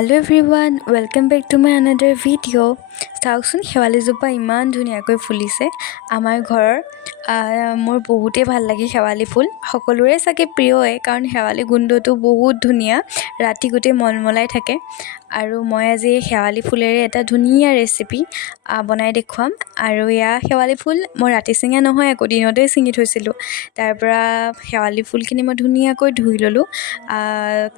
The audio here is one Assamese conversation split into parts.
Hello everyone, welcome back to my another video. চাওকচোন শেৱালিজোপা ইমান ধুনীয়াকৈ ফুলিছে আমাৰ ঘৰৰ। মোৰ বহুতেই ভাল লাগে শেৱালি ফুল, সকলোৰে চাগে প্ৰিয়ই, কাৰণ শেৱালি গোন্ধটো বহুত ধুনীয়া, ৰাতি গোটেই মলমলাই থাকে। আৰু মই আজি শেৱালি ফুলেৰে এটা ধুনীয়া ৰেচিপি বনাই দেখুৱাম। আৰু এয়া শেৱালি ফুল মই ৰাতি ছিঙা নহয়, আকৌ দিনতেই ছিঙি থৈছিলোঁ। তাৰপৰা শেৱালি ফুলখিনি মই ধুনীয়াকৈ ধুই ল'লোঁ।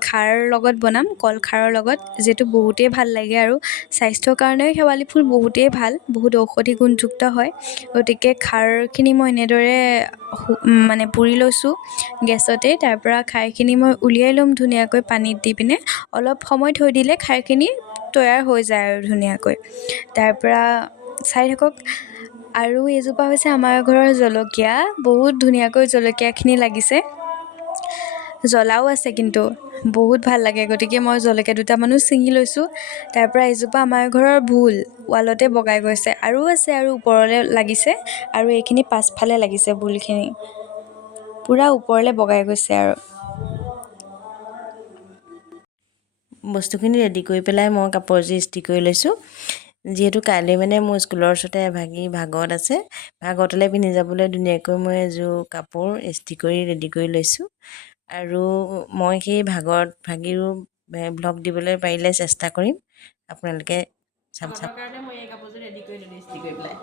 খাৰ লগত বনাম, কল খাৰৰ লগত, যিহেতু বহুতেই ভাল লাগে আৰু স্বাস্থ্যৰ কাৰণেও শেৱালি ফুল বহুতেই ভাল, বহুত ঔষধি গুণযুক্ত হয়। গতিকে খাৰখিনি মই এনেদৰে পুৰি লৈছোঁ গেছতে। তাৰপৰা খাৰখিনি মই উলিয়াই ল'ম ধুনীয়াকৈ পানীত দি পিনে, অলপ সময় থৈ দিলে খাৰখিনি তৈয়াৰ হৈ যায় আৰু ধুনীয়াকৈ। তাৰপৰা চাই থাকক। আৰু এইজোপা হৈছে আমাৰ ঘৰৰ জলকীয়া, বহুত ধুনীয়াকৈ জলকীয়াখিনি লাগিছে, জ্বলাও আছে কিন্তু বহুত ভাল লাগে। গতিকে মই জলকীয়া দুটামানো ছিঙি লৈছোঁ। তাৰপৰা এজোপা আমাৰ ঘৰৰ ভোল ৱালতে বগাই গৈছে, আৰু আছে আৰু ওপৰলৈ লাগিছে, আৰু এইখিনি পাছফালে লাগিছে ভোলখিনি, পূৰা ওপৰলৈ বগাই গৈছে। আৰু বস্তুখিনি ৰেডি কৰি পেলাই মই কাপোৰ এযোৰ ইস্ত্ৰি কৰি লৈছোঁ, যিহেতু কাইলৈ মোৰ স্কুলৰ ওচৰতে ভাগৱত আছে। ভাগৱতলৈ পিন্ধি যাবলৈ ধুনীয়াকৈ মই এযোৰ কাপোৰ ইস্ত্ৰি কৰি ৰেডি কৰি লৈছোঁ। আৰু মই সেই ভাগীৰো ব্লগ দিবলৈ পাৰিলে চেষ্টা কৰিম, আপোনালোকে চাব কাৰণে মই এই কাপোৰযোৰ ৰেডি কৰি ল'লোঁ ইস্ত্ৰি কৰি পেলাই।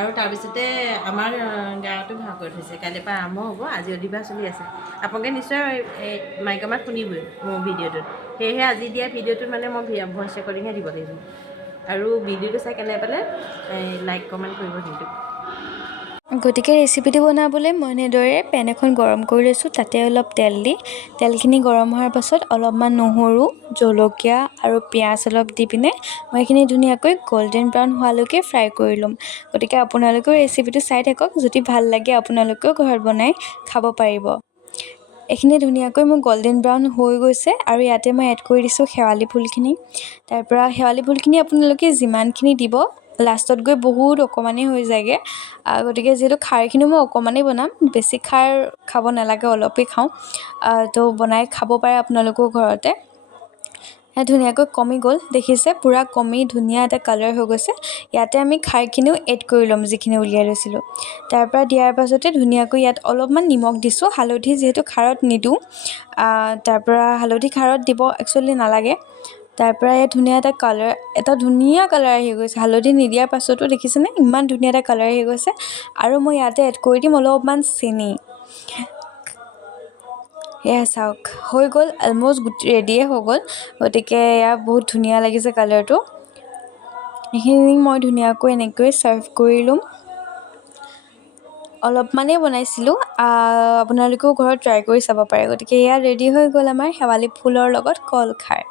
আৰু তাৰপিছতে আমাৰ গাঁৱতো ভাগৱত হৈছে, কাইলৈৰ পৰা আৰম্ভ হ'ব, আজি অধিবাস চলি আছে। আপোনালোকে নিশ্চয় এই মাইকৰ মাত শুনিবই মোৰ ভিডিঅ'টোত, সেয়েহে আজি দিয়া ভিডিঅ'টোত মই ভইচ ৰেকৰ্ডিংহে দিব লাগিব। আৰু ভিডিঅ'টো চাই কেনে পালে লাইক কমেণ্ট কৰিব কিন্তু। গতিকে ৰেচিপিটো বনাবলৈ মই এনেদৰে পেন এখন গৰম কৰি লৈছোঁ, তাতে অলপ তেল দি, তেলখিনি গৰম হোৱাৰ পাছত অলপমান নহৰু, জলকীয়া আৰু পিঁয়াজ অলপ দি পিনে মই এইখিনি ধুনীয়াকৈ গল্ডেন ব্ৰাউন হোৱালৈকে ফ্ৰাই কৰি ল'ম। গতিকে আপোনালোকেও ৰেচিপিটো চাই থাকক, যদি ভাল লাগে আপোনালোকেও ঘৰত বনাই খাব পাৰিব। এইখিনি ধুনীয়াকৈ মোৰ গল্ডেন ব্ৰাউন হৈ গৈছে, আৰু ইয়াতে মই এড কৰি দিছোঁ শেৱালি ফুলখিনি। তাৰপৰা শেৱালি ফুলখিনি আপোনালোকে যিমানখিনি দিব, লাষ্টত গৈ বহুত অকণমানেই হৈ যায়গৈ। গতিকে যিহেতু খাৰখিনি মই অকণমানেই বনাম, বেছি খাৰ খাব নালাগে, অলপেই খাওঁ, তো বনাই খাব পাৰে আপোনালোকেও ঘৰতে। ধুনীয়াকৈ কমি গ'ল, দেখিছে, পূৰা কমি ধুনীয়া এটা কালাৰ হৈ গৈছে। ইয়াতে আমি খাৰখিনিও এড কৰি ল'ম, যিখিনি উলিয়াই লৈছিলোঁ। তাৰপৰা দিয়াৰ পাছতে ধুনীয়াকৈ ইয়াত অলপমান নিমখ দিছোঁ, হালধি যিহেতু খাৰত নিদিওঁ। তাৰপৰা হালধি খাৰত দিব একচুৱেলি নালাগে। তাৰপৰা ইয়াত ধুনীয়া এটা ধুনীয়া কালাৰ আহি গৈছে, হালধি নিদিয়াৰ পাছতো দেখিছেনে ইমান ধুনীয়া এটা কালাৰ আহি গৈছে। আৰু মই ইয়াতে এড কৰি দিম অলপমান চেনি। এয়া চাওক, হৈ গ'ল, অলম'ষ্ট ৰেডিয়ে হৈ গ'ল। গতিকে এয়া বহুত ধুনীয়া লাগিছে কালাৰটো। এইখিনি মই ধুনীয়াকৈ এনেকৈ ছাৰ্ভ কৰি ল'ম। অলপমানেই বনাইছিলোঁ, আপোনালোকেও ঘৰত ট্ৰাই কৰি চাব পাৰে। গতিকে এয়া ৰেডি হৈ গ'ল আমাৰ শেৱালি ফুলৰ লগত কল খাৰ।